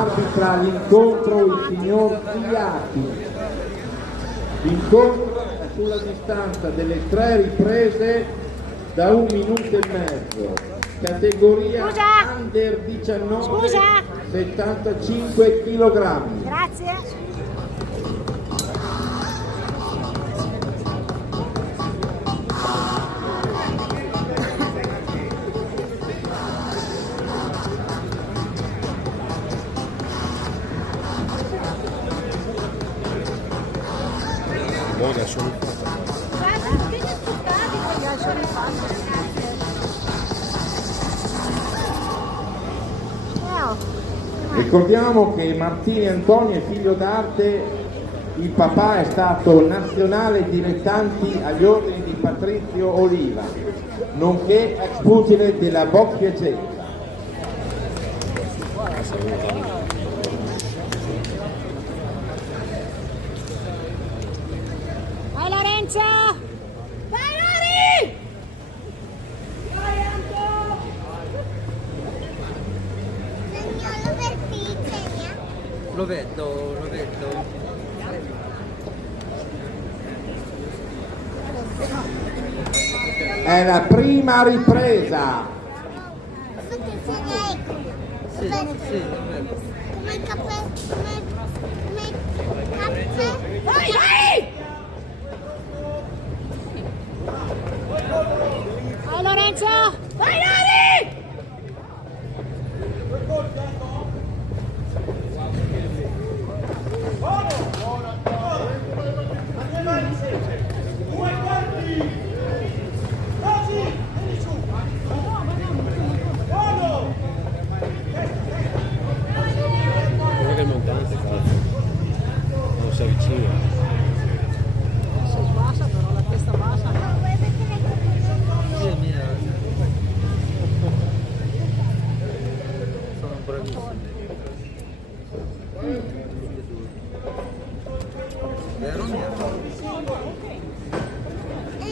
arbitra l'incontro il signor Iati. L'incontro sulla distanza delle 3 riprese da 1 minuto e mezzo, categoria under 19, 75 kg. Grazie. Ricordiamo che Martini Antonio è figlio d'arte, il papà è stato nazionale dilettanti agli ordini di Patrizio Oliva, nonché ex pugile della Box Piacenza. Vai Lorenzo! Vai Lori! Vai Anto! Lo vedo. È la prima ripresa. Sì, Come cappe. Vai, vai! Vai Lorenzo! Vai Lori! Che il montante, cazzo, non si avvicina. si sbassa però la testa bassa. Sì, mia. Sono bravissimi. Vero mia?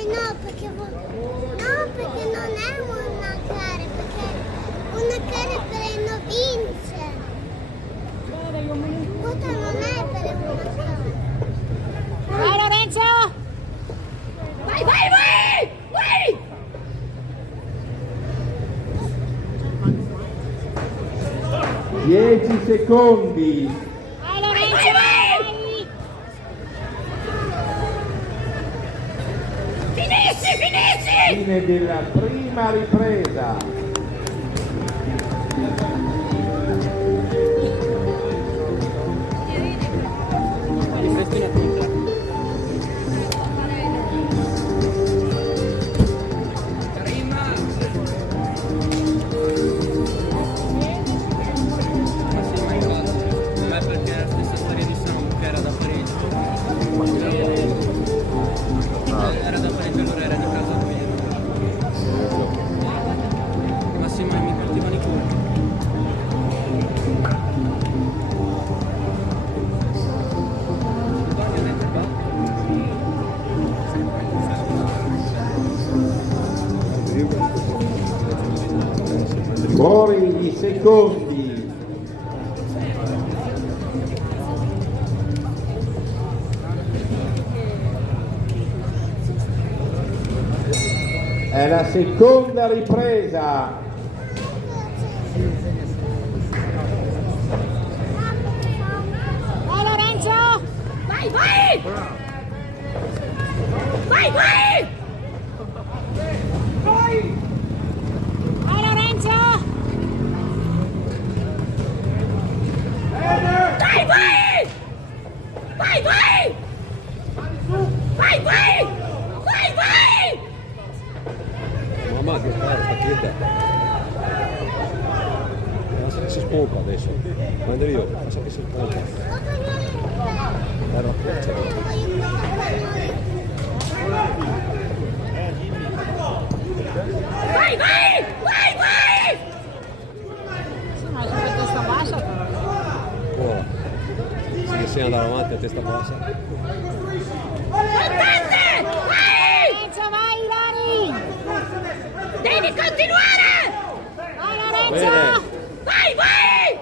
No, perché non è una gara, perché una gara per non vince. Questa non è per una gara. Vai Lorenzo! Vai, vai, vai! Vai! 10 secondi. Vai Lorenzo! Vai! Finisci! Fine della prima ripresa. Era da Parigi, allora era di casa mia. Ma sì, ma mi partivano i cuori. Fuori i secondi. È la seconda ripresa. Vai Lorenzo! Vai, vai! Vai, vai! Vai! Vai Lorenzo! Vai, vai! Vai, vai! Vai, vai! Vai, vai! Mamma che fare, sta quieta. Lascia che si sponca adesso. Mando io, lascia che si sponca. Era Vai, vai! Vai, vai! Sì, ma c'è la testa bassa però. oh. Se sei andare avanti a testa bassa. Contante! Vai! Lorenzo, vai Lori! Devi continuare! Vai Lorenzo! Bene. Vai, vai!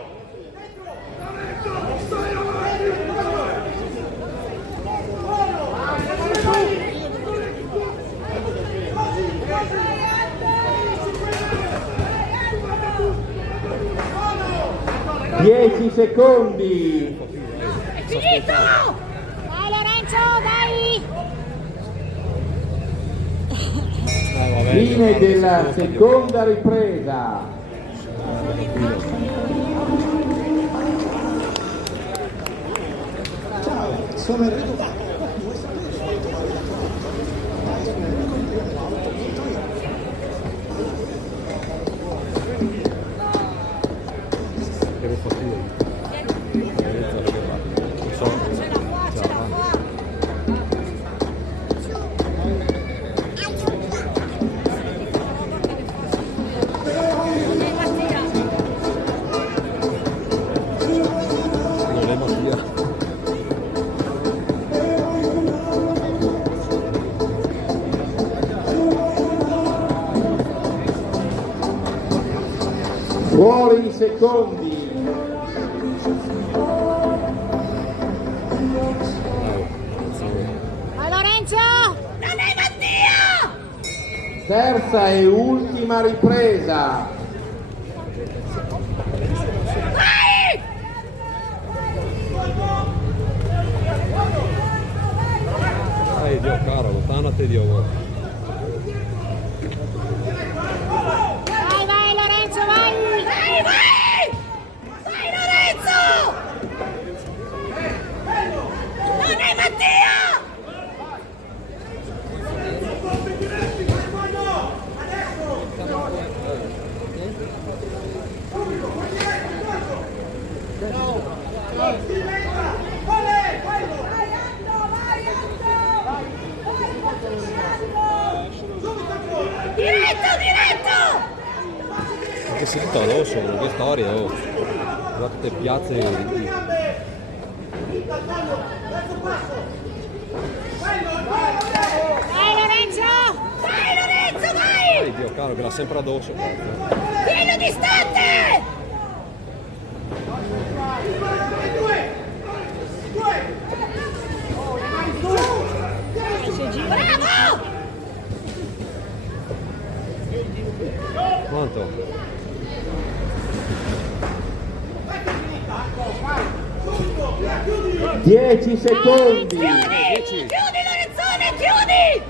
10 secondi. È finito! Dai Lorenzo, dai! Vabbè, Fine della seconda ripresa. Sono in riduzione. Che fa più. Non so. Ce la fa, ce la fa! Non è Mattia. Fuori i secondi. Vai Lorenzo! Non è Mattia! Terza e ultima ripresa. Vai! Dio caro, allontanati Dio. Vai, vai Lorenzo, vai! Vai, vai! Vai Lorenzo! Non è Mattia! Diretto, diretto! Ma che si sta addosso, che storia, oh. Guardate piazze. Vai Lorenzo! Vai Lorenzo, vai! Dio caro, che l'ha sempre addosso. Tienilo distante! Bravo! Quanto? Dieci secondi. Chiudi Lorenzone, chiudi!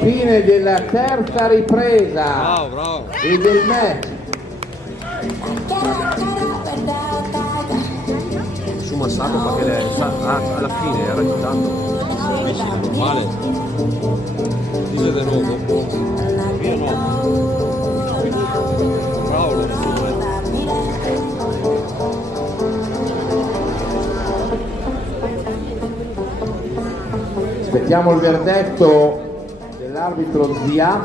Fine della terza ripresa Bravo, bravo. e del match. Su Massato perché alla fine era agitato. Invece è normale. Dime di nuovo. Via no. Bravo Lorenzo. Aspettiamo il verdetto dell'arbitro Zia.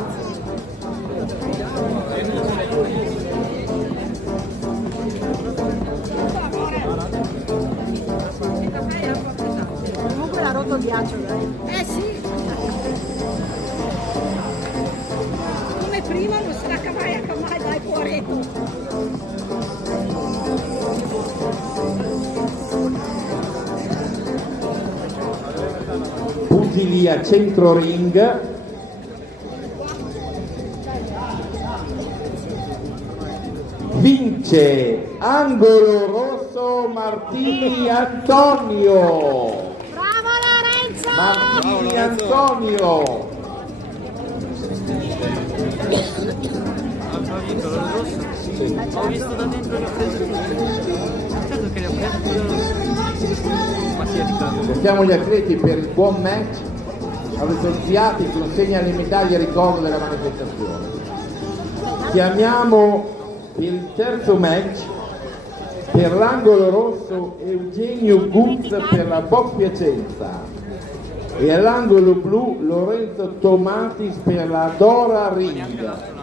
Comunque l'ha rotto il ghiaccio, dai. Eh sì! Come prima non se la cavai mai, dai, poveretto! Pugili a centro ring. Vince angolo rosso Martini Antonio. Bravo Lorenzo! Martini Bravo, Lorenzo. Antonio. Ho visto da dentro le prese certo che le ho prese ma si è ritratto. Ringraziamo gli atleti per il buon match. Avete Ziati consegna le medaglie a ricordo della manifestazione. Chiamiamo il terzo match per l'angolo rosso Eugenio Guz per la Box Piacenza e all'angolo blu Lorenzo Tomatis per la Dora Ring.